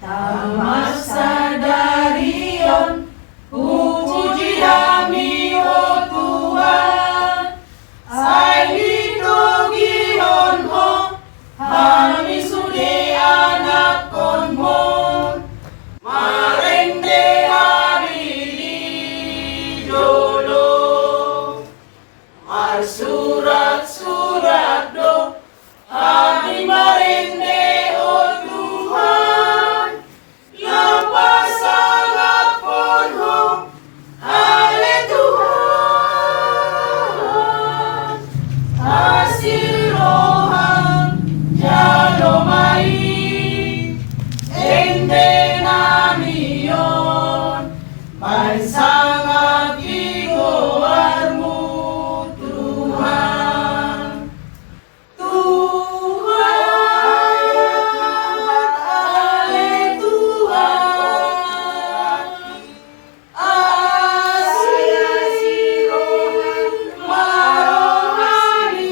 Tamassadarion, puji kami, oh Tuhan. Sai ditugihon ho, kami sudi anak konmo. Marende hari di jolo, mar surat-surat do, kami marende oh Tuhan. Lapas angapon ho, ale Tuhan. Asirohan jalomai, ende nanion, pansangap igoarmu Tuhan. Tuhan, ale Tuhan. Asirohan marohani,